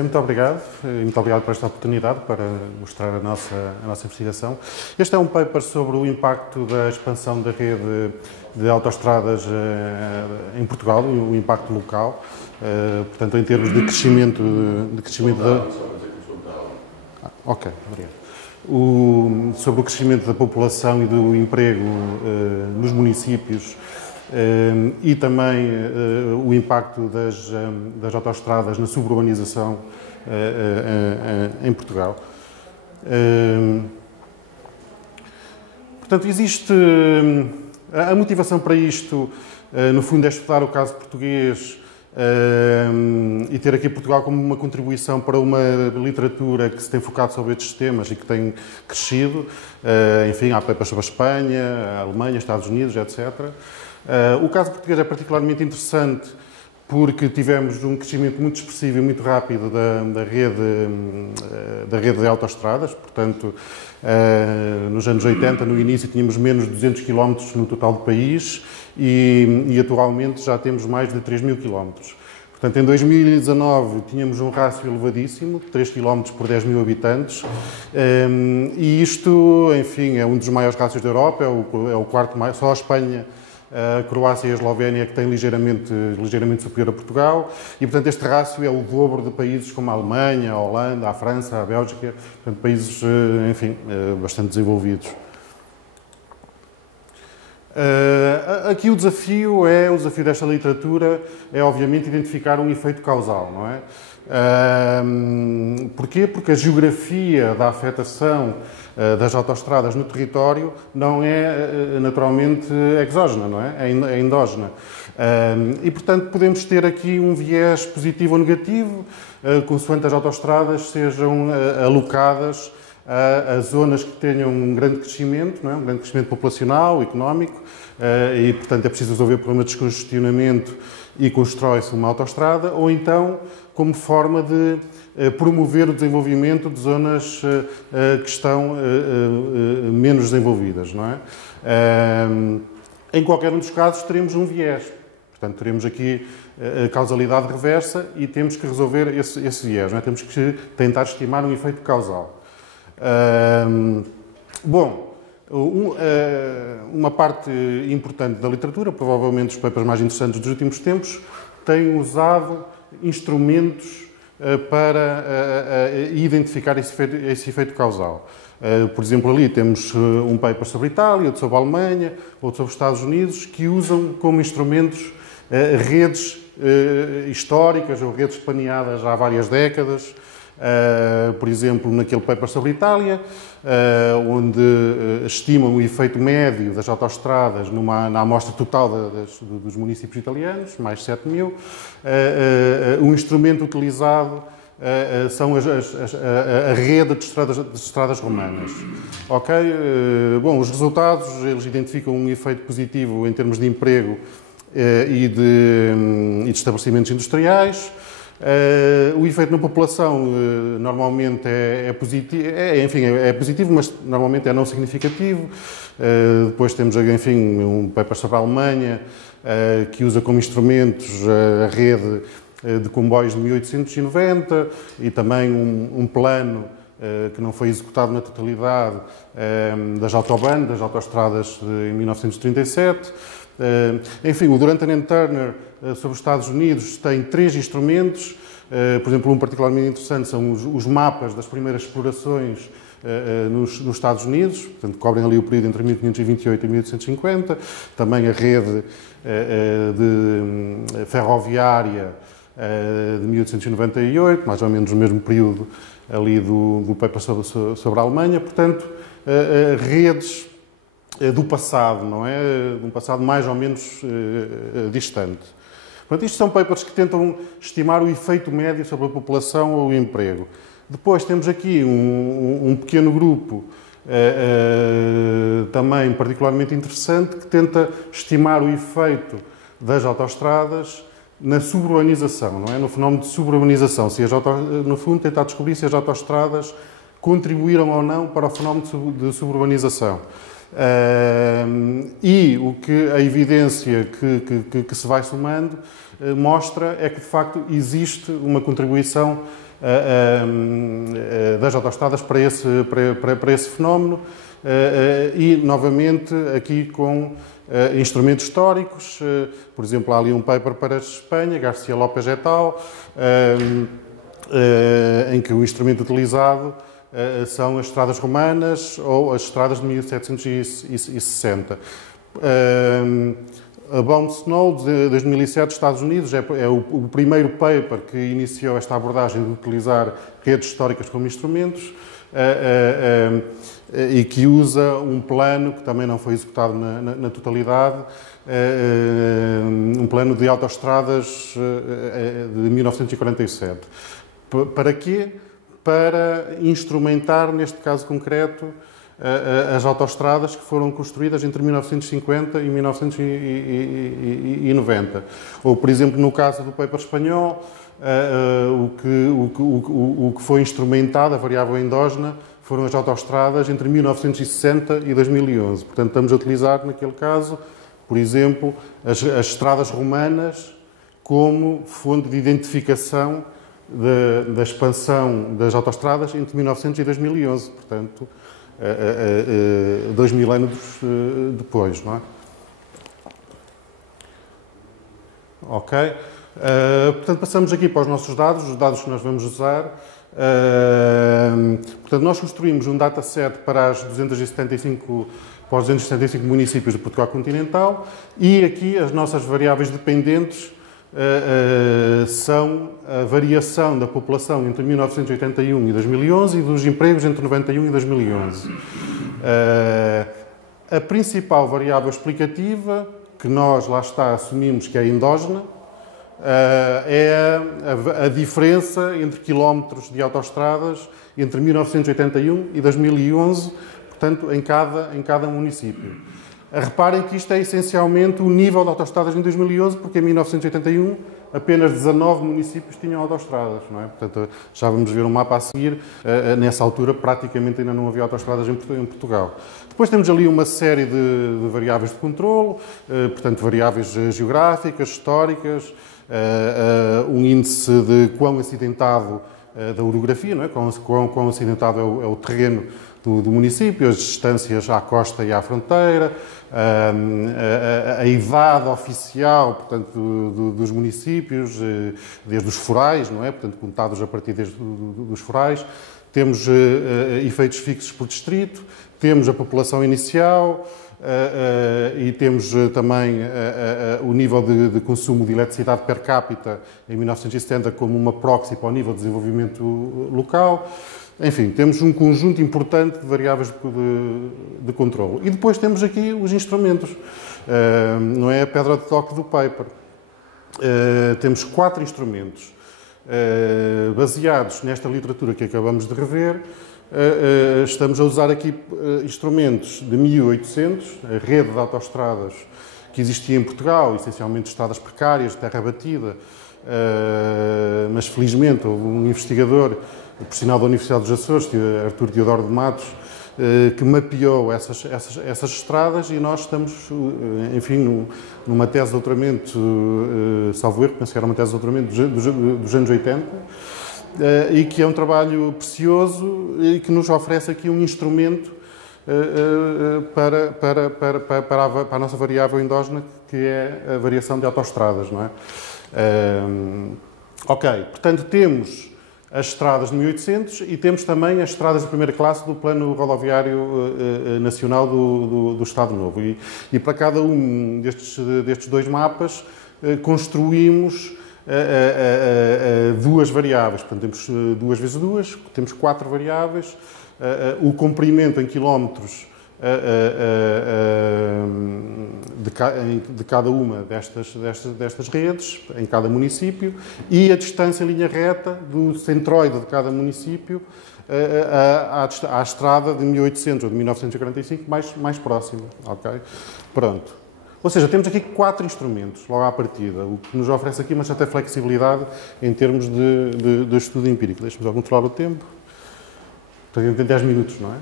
Muito obrigado e muito obrigado por esta oportunidade para mostrar a nossa investigação. Este é um paper sobre o impacto da expansão da rede de autoestradas em Portugal, o impacto local, portanto, em termos de crescimento da... Ok, obrigado. Sobre o crescimento da população e do emprego nos municípios e também o impacto das autoestradas na suburbanização em Portugal. Portanto, existe... A motivação para isto, no fundo, é estudar o caso português e ter aqui Portugal como uma contribuição para uma literatura que se tem focado sobre estes temas e que tem crescido. Enfim, há papers sobre a Espanha, a Alemanha, Estados Unidos, etc. O caso português é particularmente interessante porque tivemos um crescimento muito expressivo e muito rápido da rede de autoestradas. Portanto, nos anos 80, no início, tínhamos menos de 200 km no total do país e atualmente já temos mais de 3.000 km. Portanto, em 2019 tínhamos um rácio elevadíssimo, 3 km por 10.000 habitantes, e isto, enfim, é um dos maiores rácios da Europa, é o quarto mais, só a Espanha, a Croácia e a Eslovénia que têm ligeiramente superior a Portugal, e portanto este rácio é o dobro de países como a Alemanha, a Holanda, a França, a Bélgica, portanto países, enfim, bastante desenvolvidos. Aqui o desafio desta literatura é obviamente identificar um efeito causal, não é? Porquê? Porque a geografia da afetação das autoestradas no território não é naturalmente exógena, não é? É endógena. E, portanto, podemos ter aqui um viés positivo ou negativo, consoante as autoestradas sejam alocadas a zonas que tenham um grande crescimento, não é? Um grande crescimento populacional, económico, e, portanto, é preciso resolver o problema de descongestionamento e constrói-se uma autoestrada, ou então como forma de promover o desenvolvimento de zonas que estão menos desenvolvidas, não é? Em qualquer um dos casos teremos um viés. Portanto, teremos aqui a causalidade reversa e temos que resolver esse viés, não é? Temos que tentar estimar um efeito causal. Bom, uma parte importante da literatura, provavelmente os papers mais interessantes dos últimos tempos, tem usado instrumentos para identificar esse efeito causal. Por exemplo, ali temos um paper sobre a Itália, outro sobre a Alemanha, outro sobre os Estados Unidos, que usam como instrumentos redes históricas ou redes planeadas há várias décadas. Por exemplo, naquele paper sobre a Itália, onde estimam o efeito médio das autoestradas na amostra total dos municípios italianos, mais 7.000. O instrumento utilizado são a rede de estradas romanas. Ok? Bom, os resultados, eles identificam um efeito positivo em termos de emprego e de estabelecimentos industriais. O efeito na população normalmente é positivo, enfim, é positivo, mas normalmente é não significativo. Depois temos, enfim, um paper sobre a Alemanha, que usa como instrumentos a rede de comboios de 1890 e também um plano que não foi executado na totalidade das autobahn, das autoestradas em 1937. Enfim, o Durant and Turner sobre os Estados Unidos tem 3 instrumentos. Por exemplo, um particularmente interessante são os mapas das primeiras explorações nos Estados Unidos, portanto, cobrem ali o período entre 1528 e 1850. Também a rede ferroviária de 1898, mais ou menos no mesmo período ali do paper sobre a Alemanha. Portanto, redes do passado, não é? De um passado mais ou menos distante. Portanto, isto são papers que tentam estimar o efeito médio sobre a população ou o emprego. Depois temos aqui um pequeno grupo também particularmente interessante que tenta estimar o efeito das autoestradas na suburbanização, não é? No fenómeno de suburbanização. No fundo, tentar descobrir se as autoestradas contribuíram ou não para o fenómeno de suburbanização. E a evidência que se vai somando mostra é que, de facto, existe uma contribuição das autoestradas para esse fenómeno e, novamente, aqui com instrumentos históricos. Por exemplo, há ali um paper para a Espanha, Garcia López et al., em que o instrumento utilizado são as estradas romanas ou as estradas de 1760. A Baum Snow, de 2007, Estados Unidos, é o primeiro paper que iniciou esta abordagem de utilizar redes históricas como instrumentos e que usa um plano que também não foi executado na totalidade, um plano de autoestradas de 1947. Para quê? Para instrumentar, neste caso concreto, as autoestradas que foram construídas entre 1950 e 1990. Ou, por exemplo, no caso do paper espanhol, o que foi instrumentado, a variável endógena, foram as autoestradas entre 1960 e 2011. Portanto, estamos a utilizar, naquele caso, por exemplo, as estradas romanas como fonte de identificação da expansão das autoestradas entre 1900 e 2011. Portanto, 2000 anos depois, não é? Ok. Portanto, passamos aqui para os nossos dados, os dados que nós vamos usar. Portanto, nós construímos um dataset para os 275 municípios de Portugal continental e aqui as nossas variáveis dependentes são a variação da população entre 1981 e 2011 e dos empregos entre 91 e 2011. A principal variável explicativa, que nós, lá está, assumimos que é endógena, é a diferença entre quilómetros de autoestradas entre 1981 e 2011, portanto, em cada município. Reparem que isto é essencialmente o nível de autoestradas em 2011, porque em 1981 apenas 19 municípios tinham autoestradas, não é? Portanto, já vamos ver um mapa a seguir. Nessa altura, praticamente ainda não havia autoestradas em Portugal. Depois temos ali uma série de variáveis de controlo, portanto, variáveis geográficas, históricas, um índice de quão acidentado da orografia, não é? Quão acidentado é o terreno do município, as distâncias à costa e à fronteira, a idade oficial, portanto, dos municípios, desde os forais, não é? Portanto, contados a partir dos forais. Temos efeitos fixos por distrito, temos a população inicial e temos também o nível de consumo de eletricidade per capita em 1970 como uma proxy para o nível de desenvolvimento local. Enfim, temos um conjunto importante de variáveis de controle. E depois temos aqui os instrumentos. Não é a pedra de toque do paper. Temos 4 instrumentos baseados nesta literatura que acabamos de rever. Estamos a usar aqui instrumentos de 1800, a rede de autoestradas que existia em Portugal, essencialmente estradas precárias, de terra batida, mas felizmente houve um investigador, por sinal da Universidade dos Açores, Artur Teodoro de Matos, que mapeou essas estradas e nós estamos, enfim, numa tese de doutoramento, salvo erro, penso que era uma tese de doutoramento dos anos 80, e que é um trabalho precioso e que nos oferece aqui um instrumento para a nossa variável endógena, que é a variação de autoestradas, não é? Ok, portanto temos as estradas de 1800 e temos também as estradas de primeira classe do Plano Rodoviário Nacional do Estado Novo. E para cada um destes dois mapas construímos duas variáveis. Portanto, temos 2 vezes 2, temos 4 variáveis. O comprimento em quilómetros de cada uma destas redes, em cada município, e a distância em linha reta do centroide de cada município à estrada de 1800 ou de 1945 mais próxima. Okay? Pronto. Ou seja, temos aqui 4 instrumentos, logo à partida, o que nos oferece aqui uma certa flexibilidade em termos de estudo empírico. Deixe-me só controlar o tempo. Portanto, tem 10 minutos, não é?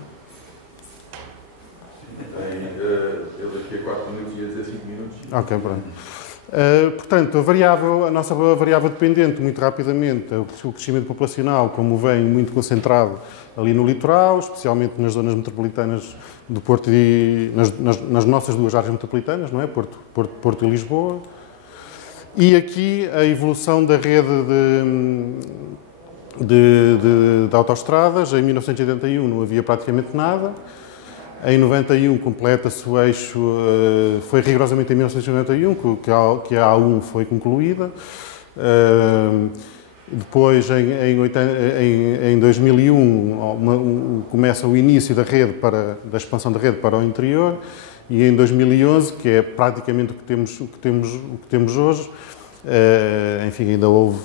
Eu daqui a 4 minutos ia dizer 5 minutos. Ok, pronto. Portanto, a nossa variável dependente, muito rapidamente, o crescimento populacional, como vem muito concentrado ali no litoral, especialmente nas zonas metropolitanas do Porto e nas nossas duas áreas metropolitanas, não é? Porto e Lisboa. E aqui a evolução da rede de autoestradas. Em 1981 não havia praticamente nada. Em 91 completa-se o eixo, foi rigorosamente em 1991 que a A1 foi concluída. Depois, em 2001, começa o início da expansão da rede para o interior, e em 2011, que é praticamente o que temos hoje, enfim, ainda houve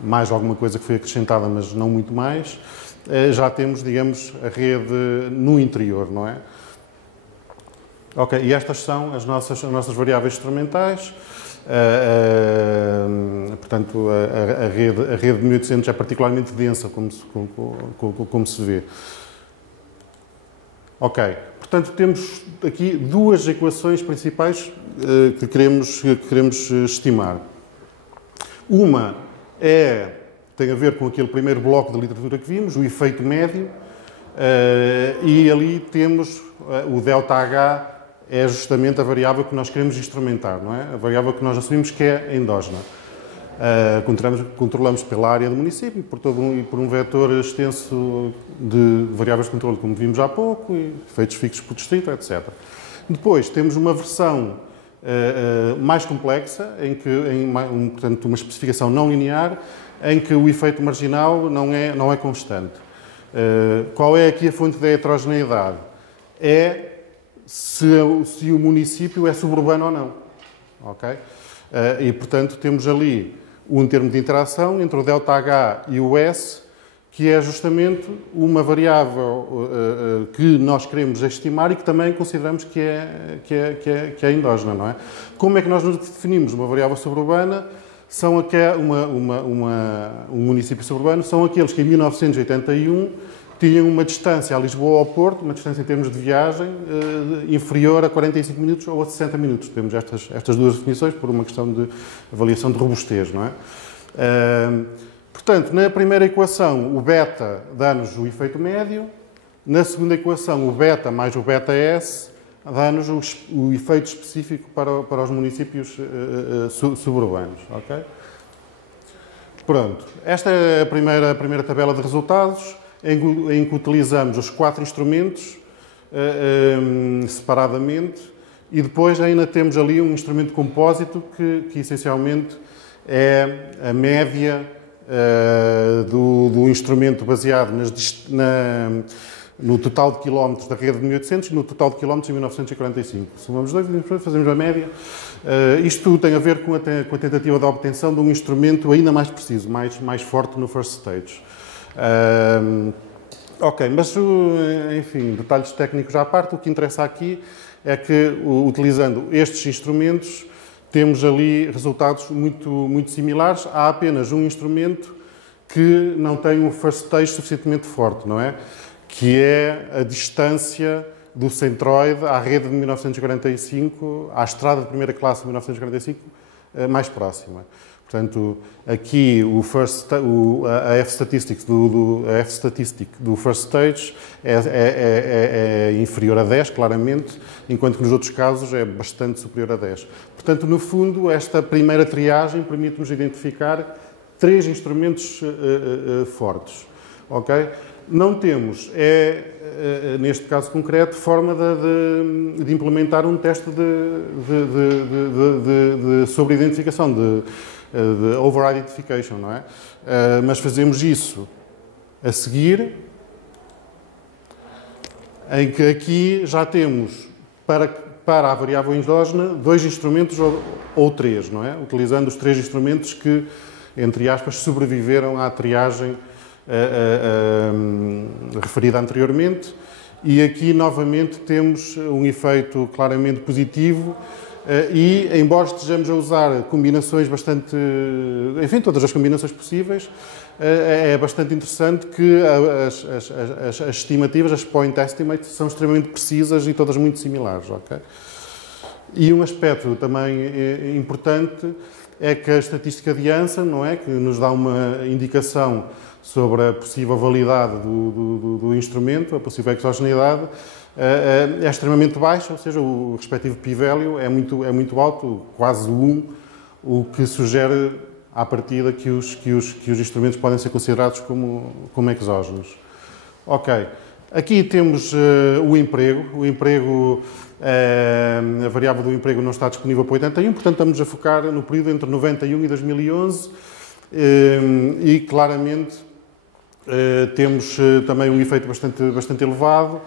mais alguma coisa que foi acrescentada, mas não muito mais, já temos, digamos, a rede no interior, não é? Ok, e estas são as nossas variáveis instrumentais. Portanto, a rede de 1800 é particularmente densa, como se vê. Ok, portanto, temos aqui duas equações principais que queremos estimar. Uma tem a ver com aquele primeiro bloco da literatura que vimos, o efeito médio, e ali temos o ΔH, é justamente a variável que nós queremos instrumentar, não é? A variável que nós assumimos que é endógena. Controlamos pela área do município e por um vetor extenso de variáveis de controle, como vimos há pouco, e efeitos fixos por distrito, etc. Depois temos uma versão mais complexa, portanto, uma especificação não linear, em que o efeito marginal não é constante. Qual é aqui a fonte da heterogeneidade? É se o município é suburbano ou não. Okay? E, portanto, temos ali um termo de interação entre o ΔH e o S, que é justamente uma variável que nós queremos estimar e que também consideramos que é endógena, não é? Como é que nós nos definimos uma variável suburbana? Um município suburbano são aqueles que em 1981 tinham uma distância a Lisboa ou ao Porto, uma distância em termos de viagem, inferior a 45 minutos ou a 60 minutos. Temos estas duas definições por uma questão de avaliação de robustez, não é? Portanto, na primeira equação, o beta dá-nos o efeito médio. Na segunda equação, o beta mais o beta-S dá-nos o efeito específico para os municípios suburbanos. Okay? Pronto. Esta é a primeira tabela de resultados, em que utilizamos os 4 instrumentos separadamente, e depois ainda temos ali um instrumento compósito que essencialmente é a média do instrumento baseado no total de quilómetros da rede de 1800 e no total de quilómetros em 1945. Somamos dois, fazemos a média. Isto tem a ver com a tentativa de obtenção de um instrumento ainda mais preciso, mais forte no first stage. Ok, mas, enfim, detalhes técnicos à parte, o que interessa aqui é que, utilizando estes instrumentos, temos ali resultados muito similares. Há apenas um instrumento que não tem um first stage suficientemente forte, não é? Que é a distância do centroide à rede de 1945, à estrada de primeira classe de 1945, mais próxima. Portanto, aqui a F-statistic do first stage é inferior a 10, claramente, enquanto que nos outros casos é bastante superior a 10. Portanto, no fundo, esta primeira triagem permite-nos identificar 3 instrumentos fortes. Okay? Não temos, neste caso concreto, forma de implementar um teste de sobre-identificação, de over-identification, não é? Mas fazemos isso a seguir, em que aqui já temos, para a variável endógena, 2 instrumentos ou 3, não é? Utilizando os 3 instrumentos que, entre aspas, sobreviveram à triagem referida anteriormente, e aqui novamente temos um efeito claramente positivo, e embora estejamos a usar combinações bastante, enfim, todas as combinações possíveis, é bastante interessante que as estimativas, as point estimates, são extremamente precisas e todas muito similares, ok? E um aspecto também importante é que a estatística de ANSA, não é, que nos dá uma indicação sobre a possível validade do instrumento, a possível exogeneidade, é extremamente baixa, ou seja, o respectivo p-value é muito alto, quase 1, o que sugere à partida que os instrumentos podem ser considerados como exógenos. Ok. Aqui temos o emprego. O emprego, a variável do emprego não está disponível para 81, portanto estamos a focar no período entre 91 e 2011 e claramente temos também um efeito bastante elevado.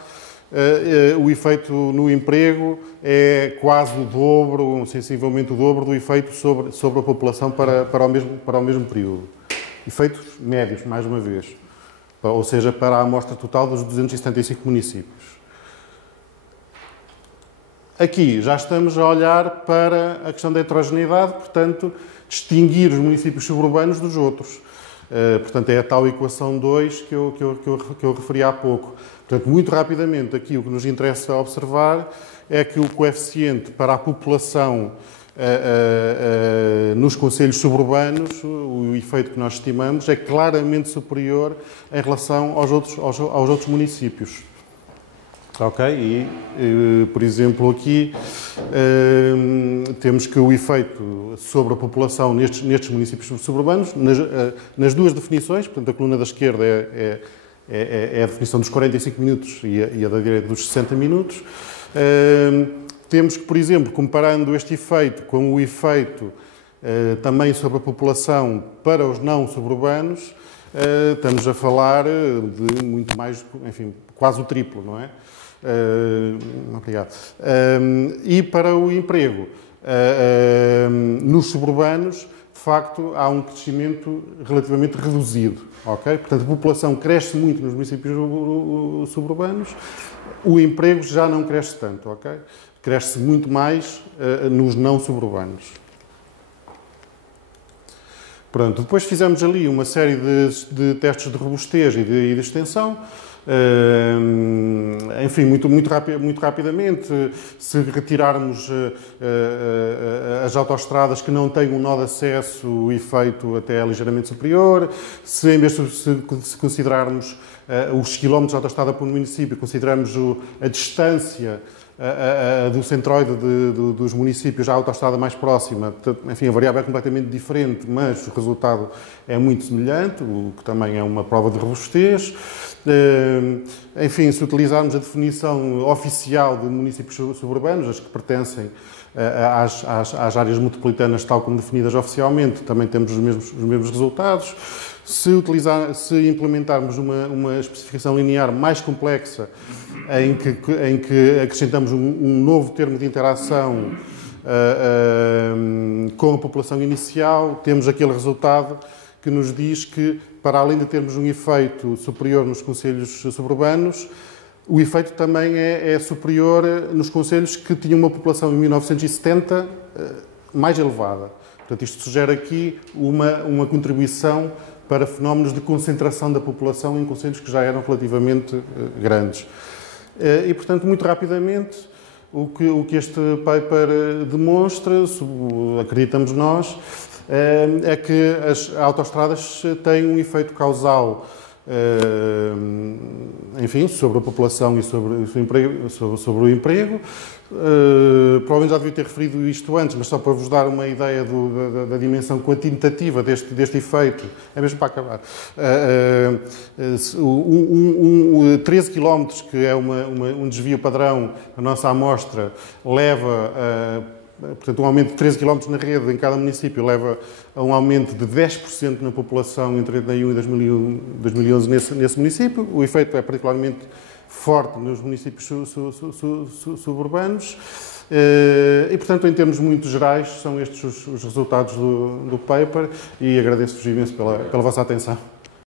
O efeito no emprego é quase o dobro, sensivelmente o dobro do efeito sobre a população para o mesmo período. Efeitos médios, mais uma vez. Ou seja, para a amostra total dos 275 municípios. Aqui já estamos a olhar para a questão da heterogeneidade, portanto, distinguir os municípios suburbanos dos outros. Portanto, é a tal equação 2 que eu referi há pouco. Portanto, muito rapidamente, aqui o que nos interessa observar é que o coeficiente para a população nos concelhos suburbanos, o efeito que nós estimamos é claramente superior em relação aos outros municípios. Ok? E, por exemplo, aqui temos que o efeito sobre a população nestes municípios suburbanos, nas duas definições, portanto, a coluna da esquerda é a definição dos 45 minutos e a da direita dos 60 minutos. Temos que, por exemplo, comparando este efeito com o efeito também sobre a população para os não suburbanos, estamos a falar de muito mais, enfim, quase o triplo, não é? Obrigado. E para o emprego, nos suburbanos, de facto, há um crescimento relativamente reduzido. Okay? Portanto, a população cresce muito nos municípios suburbanos, o emprego já não cresce tanto. Okay? Cresce muito mais nos não suburbanos. Pronto, depois fizemos ali uma série de testes de robustez e de extensão. Enfim, muito rapidamente, se retirarmos as autoestradas que não têm um nó de acesso, o efeito até é ligeiramente superior. Se em vez de considerarmos os quilómetros de autoestrada por município, considerarmos a distância do centroide dos municípios à autoestrada mais próxima, enfim, a variável é completamente diferente, mas o resultado é muito semelhante, o que também é uma prova de robustez. Enfim, se utilizarmos a definição oficial de municípios suburbanos, as que pertencem às áreas metropolitanas tal como definidas oficialmente, também temos os mesmos resultados. Se implementarmos uma especificação linear mais complexa, em que acrescentamos um novo termo de interação com a população inicial, temos aquele resultado que nos diz que, para além de termos um efeito superior nos concelhos suburbanos, o efeito também é superior nos concelhos que tinham uma população em 1970 mais elevada. Portanto, isto sugere aqui uma contribuição para fenómenos de concentração da população em concelhos que já eram relativamente grandes. E, portanto, muito rapidamente, o que este paper demonstra, acreditamos nós, é que as autoestradas têm um efeito causal, enfim, sobre a população e sobre o emprego. Provavelmente já devia ter referido isto antes, mas só para vos dar uma ideia da dimensão quantitativa deste efeito, é mesmo para acabar. 13 km, que é um desvio padrão, a nossa amostra leva portanto, um aumento de 13 km na rede em cada município leva a um aumento de 10% na população entre 81 e 2011 nesse município. O efeito é particularmente forte nos municípios suburbanos e, portanto, em termos muito gerais, são estes os resultados do paper e agradeço-vos imenso pela vossa atenção.